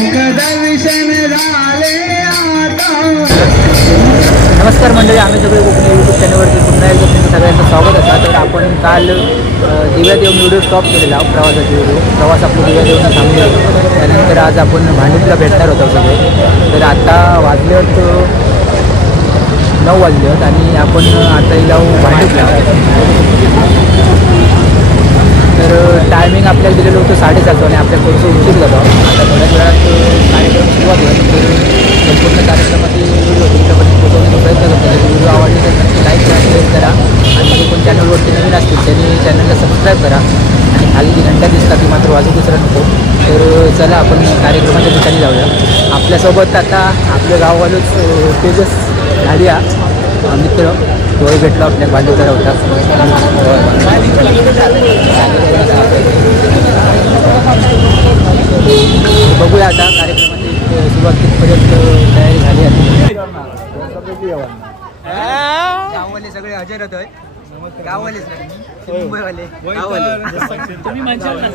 नमस्कार मंडळी, आम्ही सगळे कोकणी यूट्यूब चॅनलवरती पुन्हा एकदा तुमचं सगळ्यांचं स्वागत आहे. तर आपण काल दिव्यात येऊन व्हिडिओ स्टॉप केलेला, प्रवासाचा व्हिडिओ. प्रवास आपलं दिव्यात येऊन थांबले. त्यानंतर आज आपण भांडुपला भेटणार होतो सगळे. तर आता वाजलेत 9 वाजलेत आणि आपण आता जाऊ भांडुपला. तर टायमिंग आपल्याला दिलेलं होतं 7:30 आणि आपल्या थोडंसं उशीर झालं. आता थोड्याच वेळात कार्यक्रम सुरुवात होईल. तर संपूर्ण कार्यक्रमाची व्हिडिओ तुमच्यापर्यंत पोहोचवण्याचा प्रयत्न करतो. व्हिडिओ आवडली तर नक्की लाईक करा, शेअर करा आणि जे पण चॅनलवरती नवीन असतील त्यांनी चॅनलला सबस्क्राईब करा आणि खाली जी घंटा दिसतात ती मात्र वाजू विसरू नको. तर चला आपण कार्यक्रमाच्या ठिकाणी जाऊया. आपल्यासोबत आता आपल्या गाववालूच तेजस धाडिया मित्र तोही भेटलो आपल्या भांडुपला होता. बघूया आता कार्यक्रमाची सुरुवात कितपर्यंत तयारी झाली आहे. गाववाले सगळे हजर होत आहेत. गाववालेच नाही, मुंबईवाले गाववाले. तुम्ही म्हणशाल ना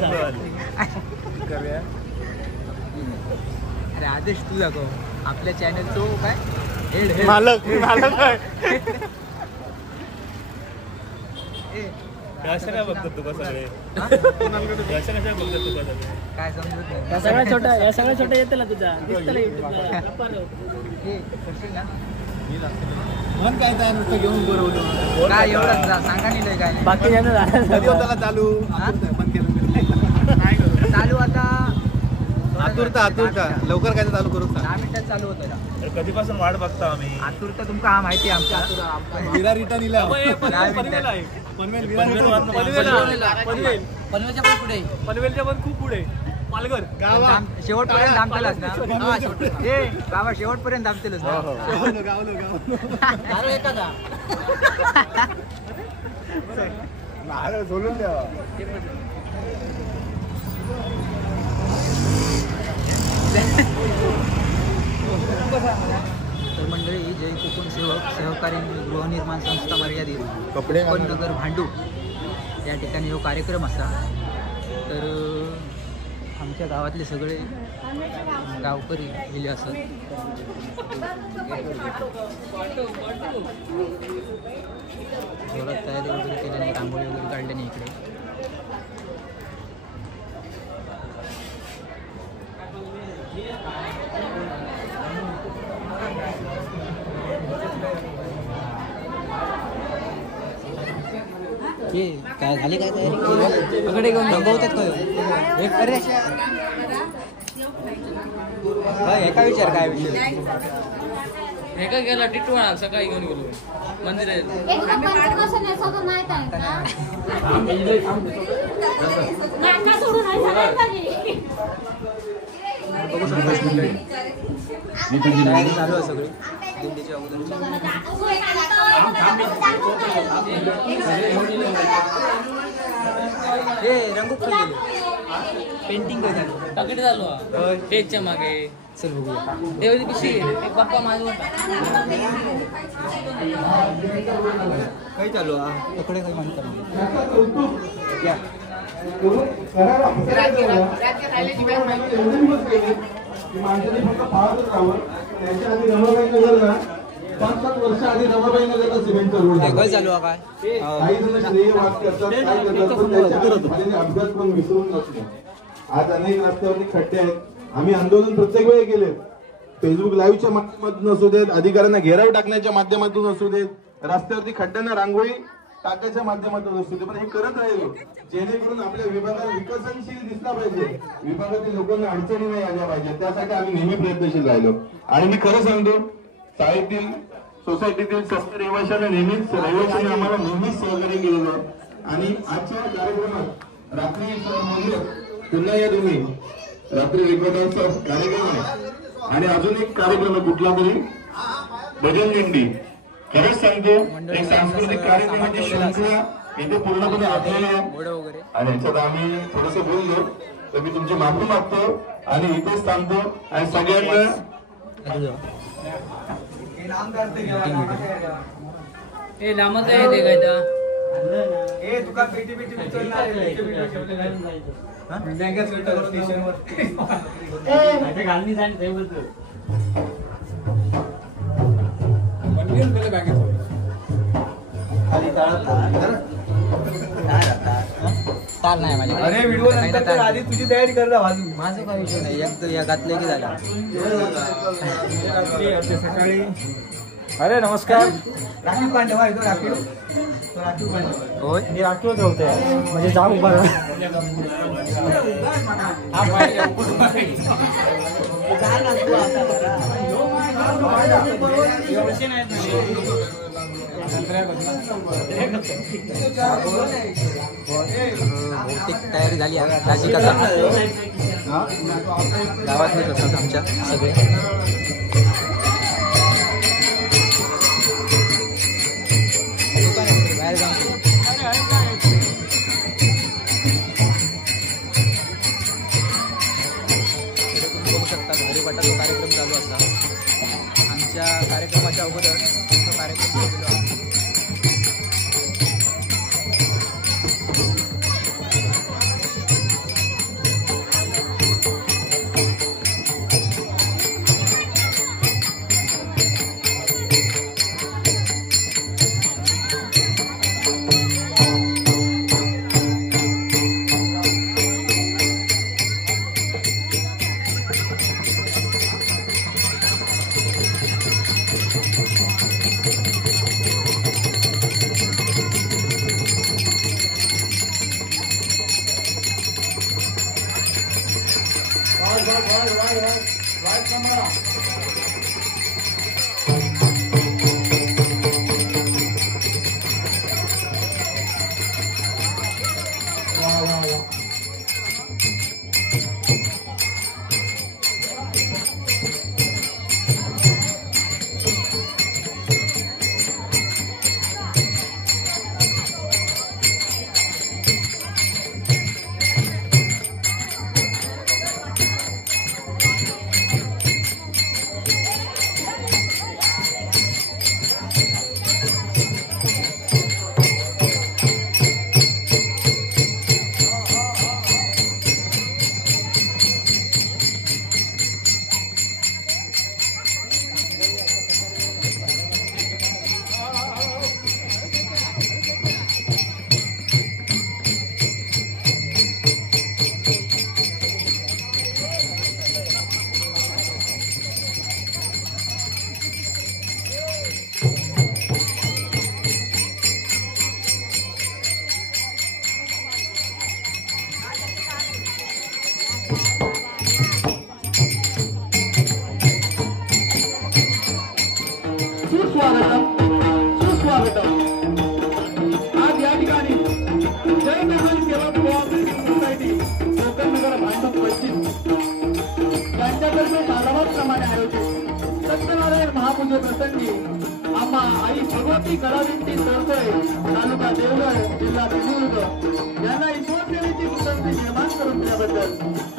अरे आदेश तू दाखव आपल्या चॅनल तो काय हेड मालक काय समजत नाही. सगळ्या छोट्या येते ना तुझा काय नुसतं घेऊन बरोबर काय एवढं सांगा नाही काय बाकी चालू चालू आता आतुरता लवकर काय चालू करू. 10 मिनिटात चालू होतं. कधीपासून वाट बघतो आम्ही. आतुरता तुमका हा माहिती आहे आमच्या रिटर्न पनवेलच्या पण पुढे, पनवेलच्या पण खूप पुढे पालघर शेवटपर्यंत थांबतेलच ना. गावा शेवटपर्यंत थांबतेलच ना. सोडून द्या. तर मंडळी, जय कोकण सेवक सहकारी गृहनिर्माण संस्था मर्यादित नगर भांडूप या ठिकाणी जो कार्यक्रम असा. तर आमच्या गावातले सगळे गावकरी गेले असत. जोरात तयारी वगैरे केल्याने, रांगोळी वगैरे काढल्याने इकडे काय झाली काय तयारी पकडे घेऊन रंगवतात काय एका विचार काय विषय एका गेला टिटवाळा सकाळी घेऊन गेलो मंदिरात. बघू शकता चालू आहे सगळी दिंडीच्या अगोदरच्या. हे रंगू पेंटिंग काय झालं पकडे झालो स्टेजच्या मागे. चल बघूया. देवाची पिशी एक बाप्पा माझा काय चालू तकडे काही म्हणतात वर्ष आधी रमाबाई नगरला सिमेंटचा रोड काय चालू काय काही जण श्रेय वाद करतात, काय करतात अभ्यास पण विसरून नसतो. आज अनेक रस्त्यावरती खड्डे आहेत. आम्ही आंदोलन प्रत्येक वेळी केले. फेसबुक लाईव्हच्या माध्यमातून असू देत, अधिकाऱ्यांना घेराव टाकण्याच्या माध्यमातून असू देत, रस्त्यावरती खड्ड्यांना रांगोळी टाकायच्या माध्यमातून असू दे, पण हे करत राहिलो जेणेकरून आपल्या विभागाला विकसनशील दिसला पाहिजे, विभागातील लोकांना अडचणी नाही आल्या पाहिजे. त्यासाठी आम्ही नेहमी प्रयत्नशील राहिलो. आणि मी खरं सांगतो, शाळेतील सोसायटीतील सर्व रहिवाशांना नेहमीच रहिवाशांनी आम्हाला नेहमीच सहकार्य केलेलं आहे. आणि आजच्या कार्यक्रमात रात्री पुन्हा या तुम्ही रात्री रेकॉर्डांचा कार्यक्रम आहे आणि अजून एक कार्यक्रम आहे कुठला तरी भजन दिंडी. खरंच सांगतो, एक सांस्कृतिक कार्यक्रमाची शृंखला इथे पूर्णपणे आपल्याला आहे आणि याच्यात आम्ही थोडस बोललो तर मी तुमची माफी मागतो आणि इथेच थांबतो. आणि सगळ्यांना लांबच आहे ते काय तुका पेटी पेटी उचलणार ताल नाही माझ्या. अरे व्हिडिओ नंतर आधी तुझी तयारी कर ना वाजू. माझं काय विषय नाही, एक या घातले की झाला. सकाळी. अरे नमस्कार. राखीव पांडव आहे तो राखीव. राखीव पांडव होय. मी राखीवच होते म्हणजे जाम उभा बहुतेक तयारी झाली आहे. ताजी कसा गावातलेच असतात आमच्या सगळे. बाहेर जाऊन बघू शकता हरिपाठाचा कार्यक्रम चालू असता. आमच्या कार्यक्रमाच्या अगोदर तो कार्यक्रम केलेला आहे. आज या ठिकाणी जय महान सेवा कोऑपरेटिव्ह सोसायटी कोकणनगर भांडूप पश्चिम यांच्यातर्फे कालावधप्रमाणे आयोजित सत्यनारायण महापूजा प्रसंगी आम्हा आई भगवती कलाविंती तोरतोय तालुका देवगड जिल्हा सिंधुदुर्ग यांना ईश्वरसेवेची कृतज्ञता निर्माण करून दिल्याबद्दल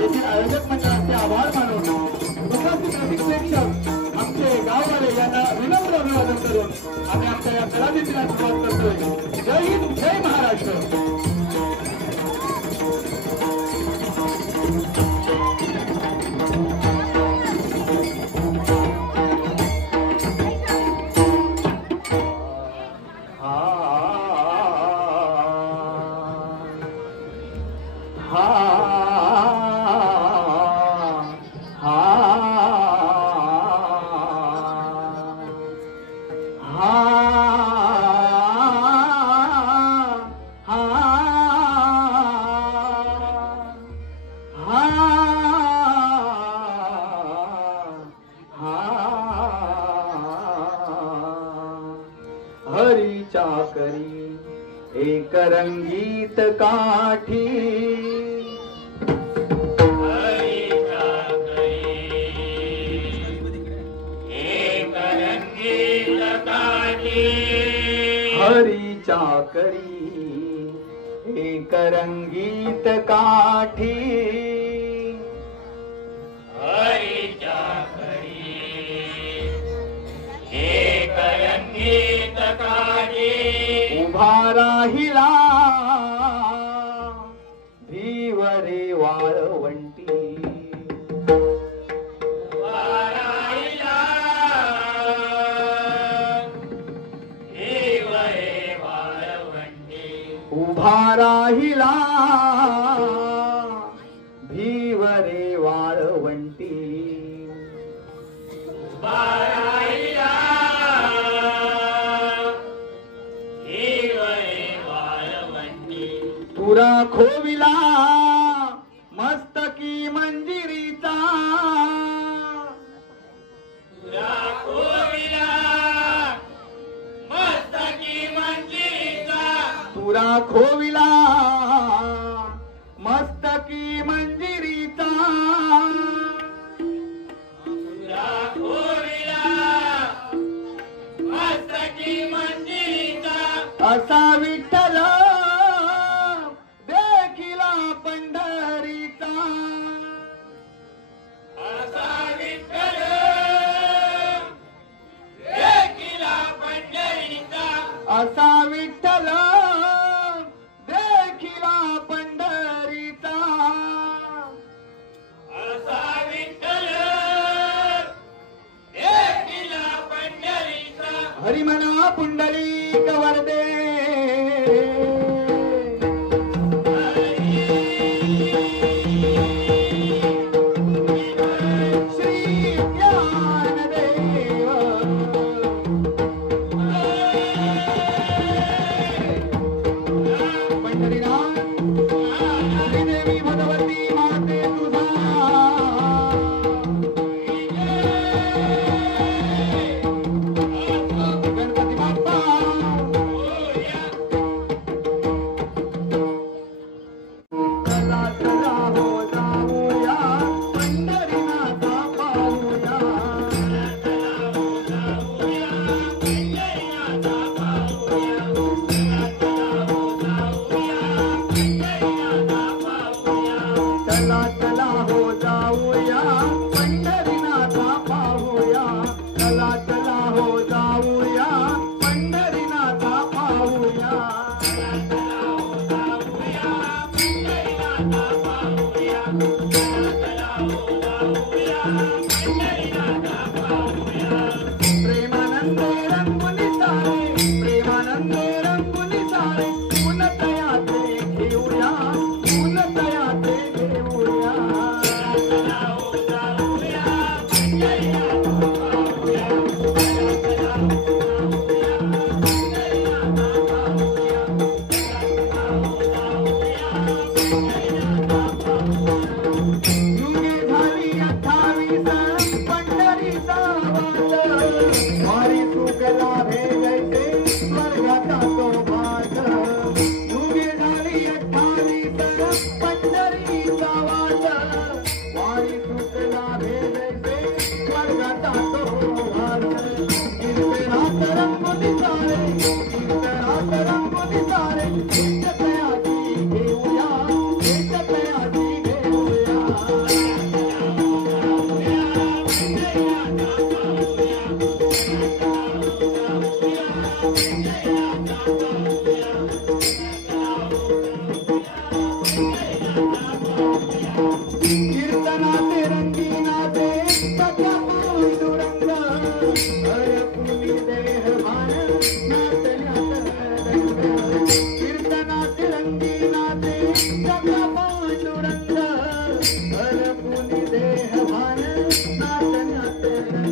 येथील आयोजक मंडळाचे आभार मानून उपस्थित रसिक प्रेक्षक आमचे गाववाले यांना विनम्र अभिवादन करून आम्ही आमच्या या कलाविंतीला सुरुवात करतोय. जय हिंद, जय महाराष्ट्र. हरीच्या करी एक रंगीत काठी हरीच्या करी एक रंगीत काठी हरीच्या करी एक रंगीत काठी उभा राहिला धीवरे वाळवंटी पाहिला भीवरे वाळवंटी पुरा खोविला मस्तकी मंजिरीचा पुरा खोविला मस्तकी मंजिरीचा असा विठ्ठल देखिला पंढरीचा असा विठ्ठल देखिला पंढरीचा हरिमना पुंडलिक वरदे श्री ज्ञानदेव पंढरीनाथ श्रीदेवी भगवती माते तुझा गणपती बाप्पा चला चला हो जाऊया पंढरीनाथा पाहूया चला चला हो जाऊया पंढरीनाथा पाहूया चला चला हो जाऊया पंढरीनाथा पाहूया प्रेमानंदे रंगुनी सारे प्रेमानंदे रंगुनी सारे उन्नतयाते घेऊया उन्नतयाते घेऊया युगे झाली 28 पंढरीचा वाट वारी सुकला भेगायचे स्वर्गाचा तो भाट युगे झाली 28 पंढरीचा वाट वारी सुकला भेगायचे स्वर्गाचा तो भाट कीर्तनात रंगोली सारे कीर्तनात रंगोली सारे एकतयाची घेऊया एकतयाची घेऊया कीर्तनाचे रंगीनाचे सख्या पांडुरंग हरपुनी देहभान नाचण्यात रंग कीर्तनाचे रंगीनाचे सख्या पांडुरंग हरपुनी देहभान नाचण्यात रंग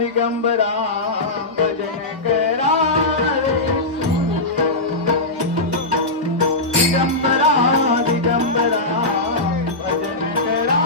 दिगंबरा भजन करा दिगंबरा दिगंबरा भजन करा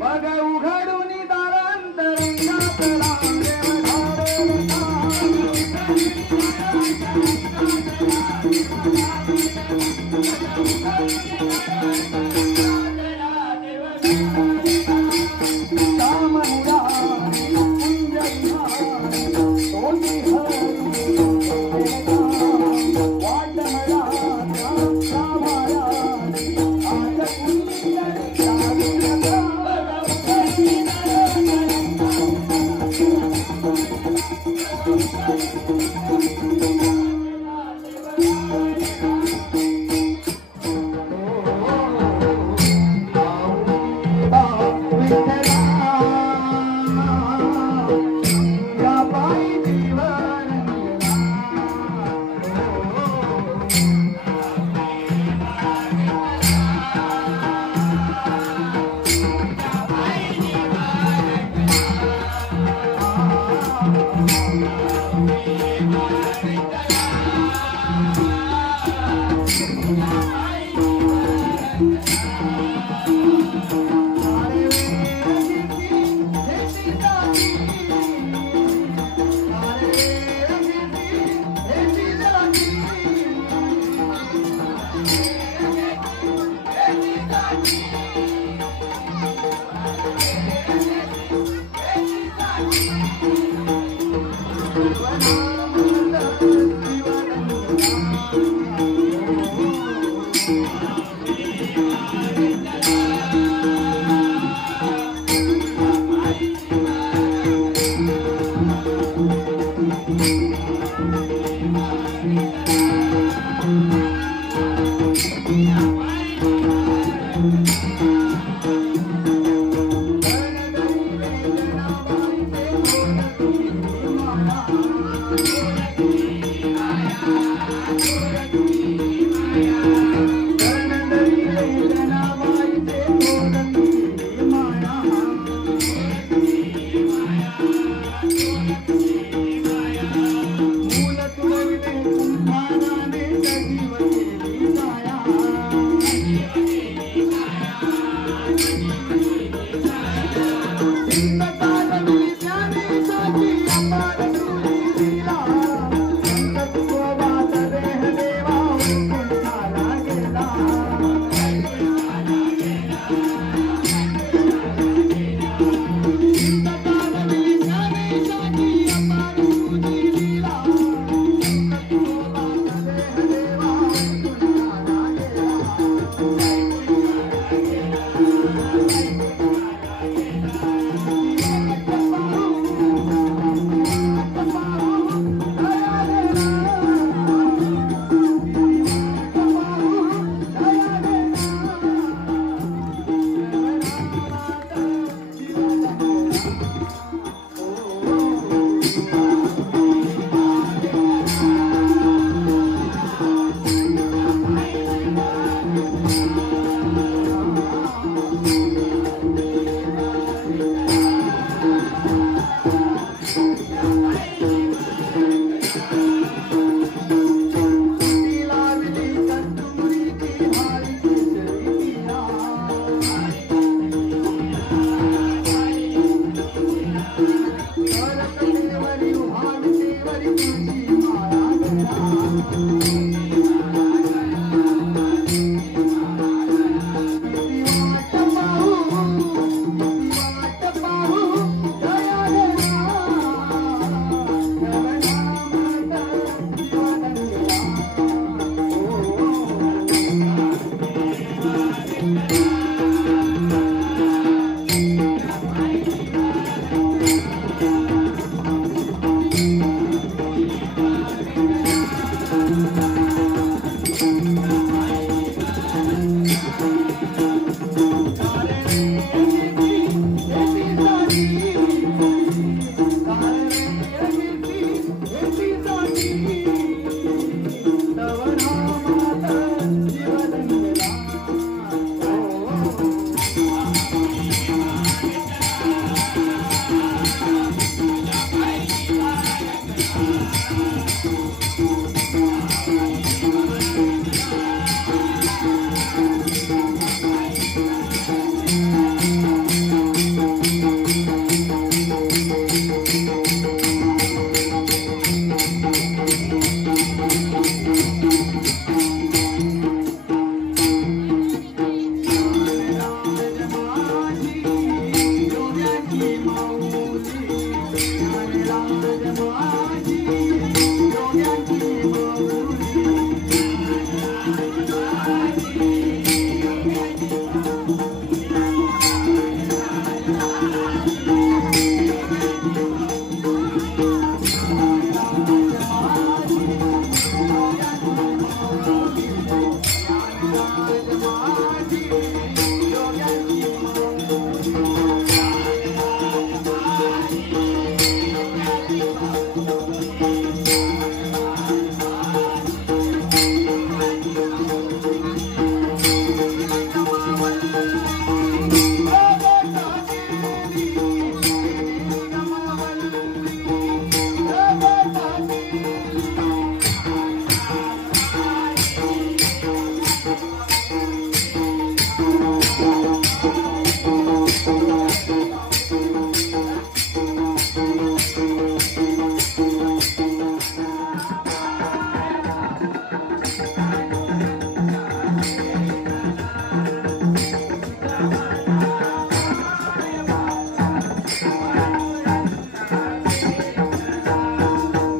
बघ उघडून दारांतरंगातला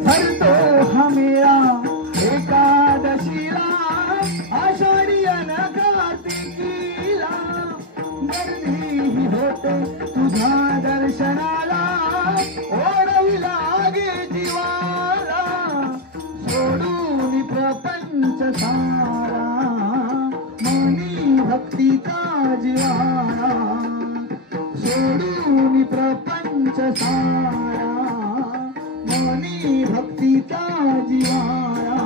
भरतो हा मेळा एकादशीला आषाढी अन कार्तिकीला गर्दीही होते तुझ्या दर्शनाला ओढवी लागे जीवाला सोडून प्रपंच सारा मनी भक्तीचा जीवाला सोडून प्रपंच सारा मनी भक्तीचा जिवाळा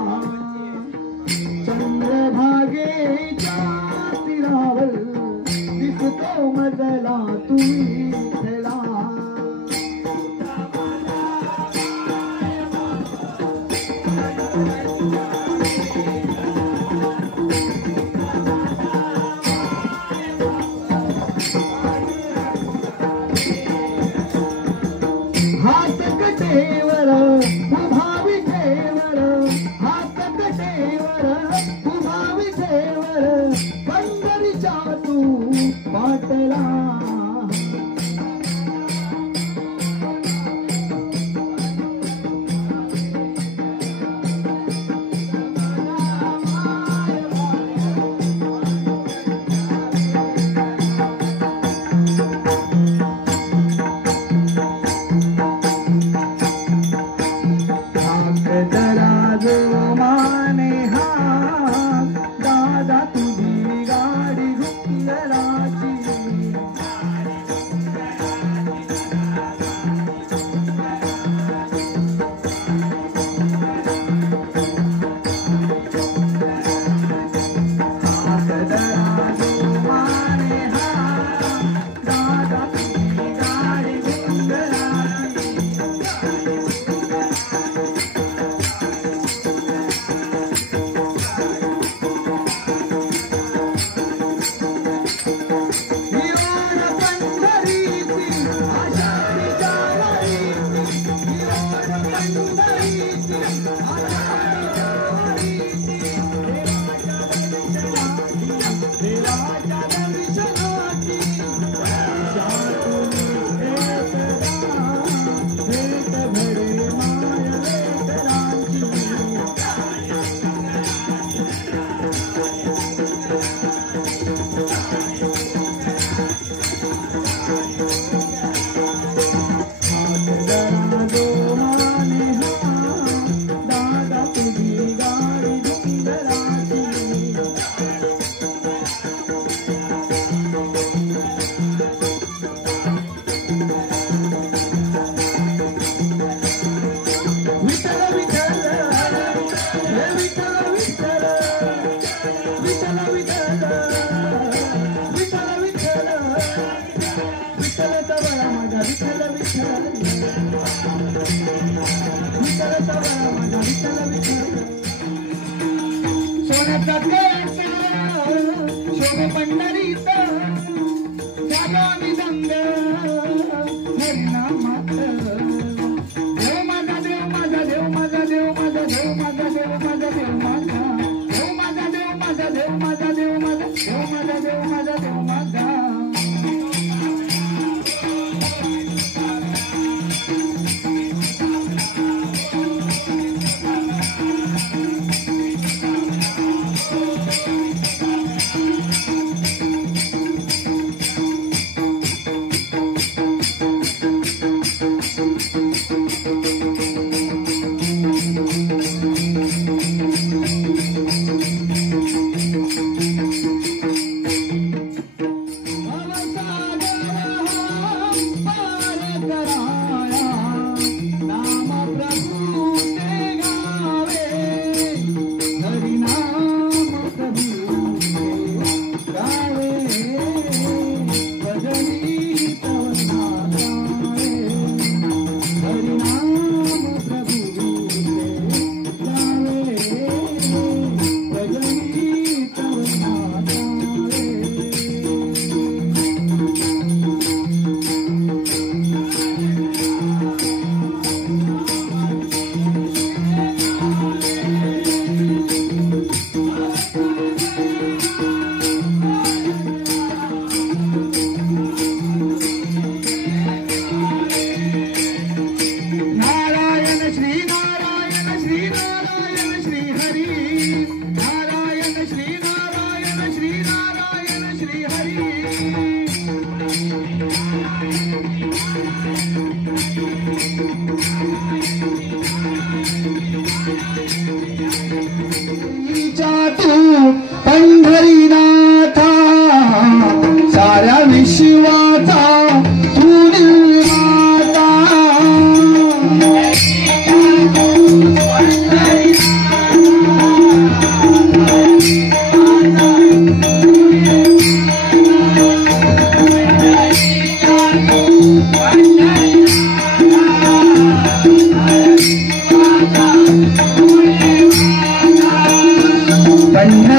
चंद्रभागेच्या तीरावर दिसतो मजला तू विठ्ठला हात कटेवर उभा विठेवर हात कटेवर उभा विठेवर पंढरीच्या तू पाटला माने हा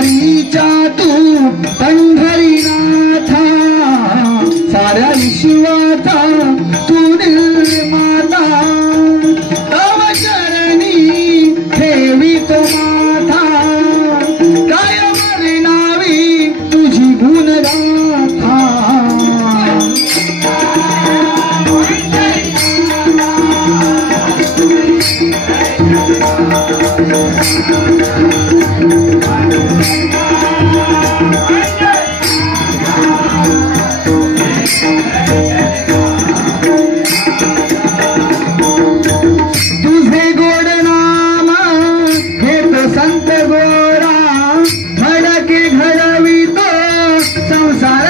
वारीच्या तू पंढरीनाथा साऱ्या विश्वाचा तू निर्माता तव चरणी ठेवितो माथा कायम नावी तुझी गुणगाथा तुझे गोड नाम घेतो संत गोरा धडके घडवितो संसार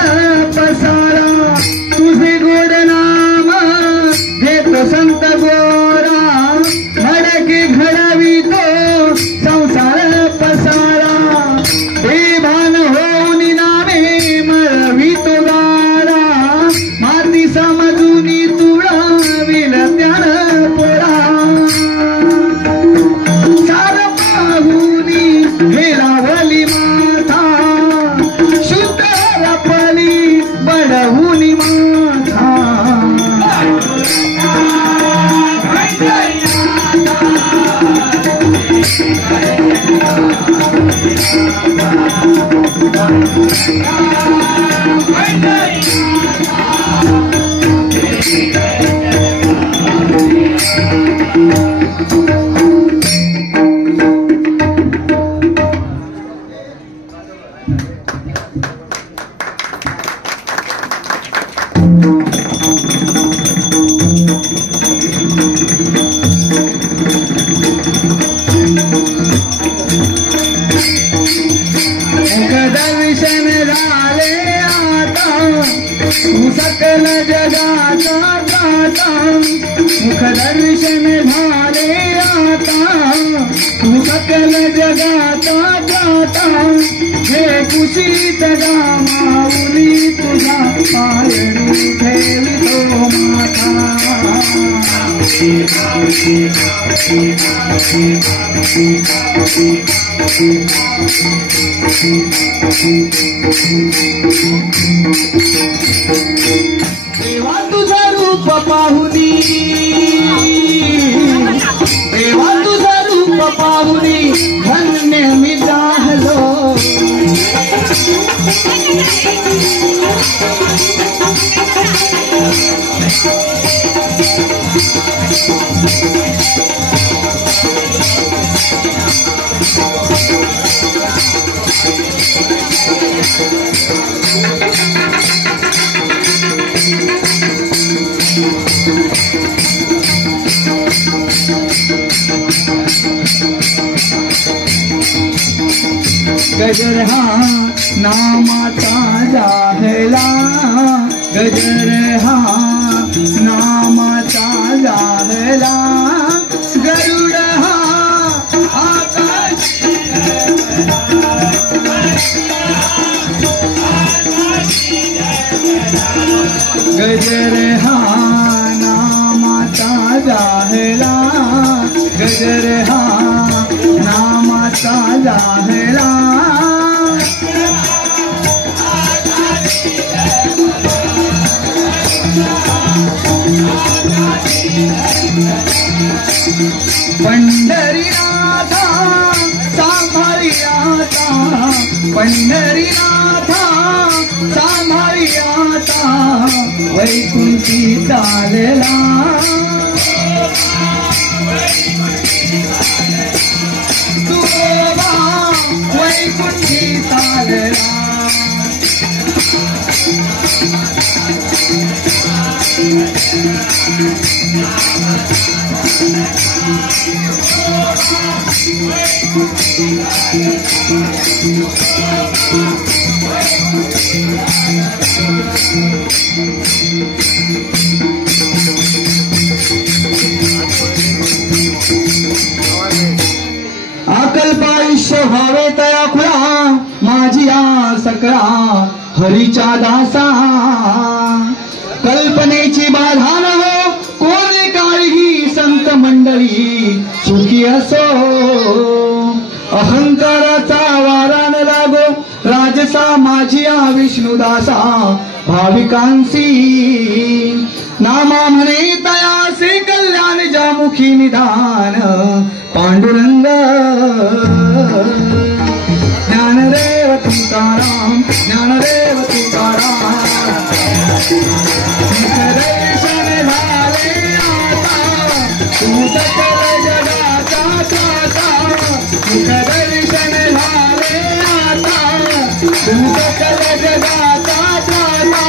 पसारा तुझे गोड नाम घेतो संत गोरा धडके घडवितो संसार पसारा बेभान होऊन नामे मळवितो गारा माती समजूनी तुळा विलत्यान पोरा सार पाहुनी हेरावली माथा शुद्ध रपली बडवुनी माथा दर्शन झाले आता तू सकल जगाचा दाता मुख दर्शन झाले आता तू सकल जगाचा दाता हे कुशीत माऊली तुझा पायरी ठेवितो माथा देवा तुझं रूप पाहुनी देवा तुझं रूप पाहुनी धन्य मी झालो गजर हा नामाचा जाहला गजर हा नामाचा जाहला गरुड हा आकाश गजर हा नामाचा जाहला गजर हा नामाचा जाहला पंढरीनाथा सांभाळियाता पंढरीनाथा सांभाळियाता वैकुंठी चालला तुकोबा वैकुंठी चालला अकल्पायुष्य व्हावे तया खुळा माझी सकळा हरीच्या दासा कल्पनेची बाधा न हो कोणी काळी संत मंडळी सुखी असो अहंकाराचा वारा न लागो माझी विष्णुदासा भाविकांसी नामा म्हणे तयासे कल्याण जामुखी निधान पांडुरंग ज्ञानदेव तुकाराम ज्ञानदेव तुकाराम दर्शन झाले आता तू सकल जगाचा त्राता दर्शन झाले आता तू सकल जगाचा त्राता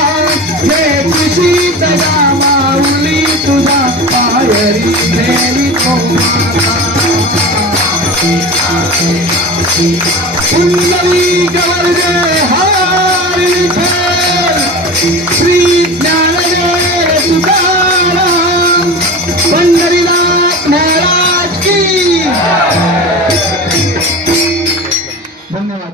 हे खुशी तया माऊली तुझा पायरी नेली तो कुंडली गवर्गे हार श्री ज्ञानदेव तुकाराम पंढरीनाथ महाराज की धन्यवाद.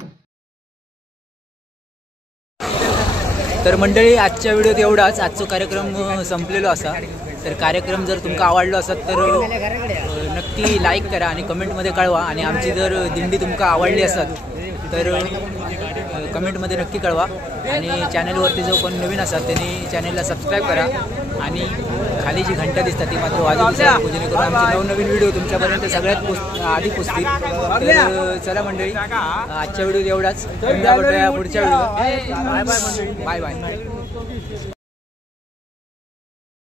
तर मंडळी आजच्या व्हिडिओत एवढाच. आजचा कार्यक्रम संपलेलो असा. तर कार्यक्रम जर तुमका आवडलो असत तर नक्की लाईक करा आणि कमेंटमध्ये कळवा. आणि आमची जर दिंडी तुमका आवडली असत तर कमेंटमध्ये नक्की कळवा. आणि चॅनलवरती जो कोण नवीन असतात त्यांनी चॅनलला सबस्क्राईब करा आणि खाली जी घंटा दिसतात ती मात्र वाजवून जेणेकरून आमचे नवनवीन व्हिडिओ तुमच्यापर्यंत सगळ्यात आधी पोचतील. तर चला मंडळी, आजच्या व्हिडिओत एवढाच. पुढच्या व्हिडिओ बाय बाय मंडळी. Bye bye.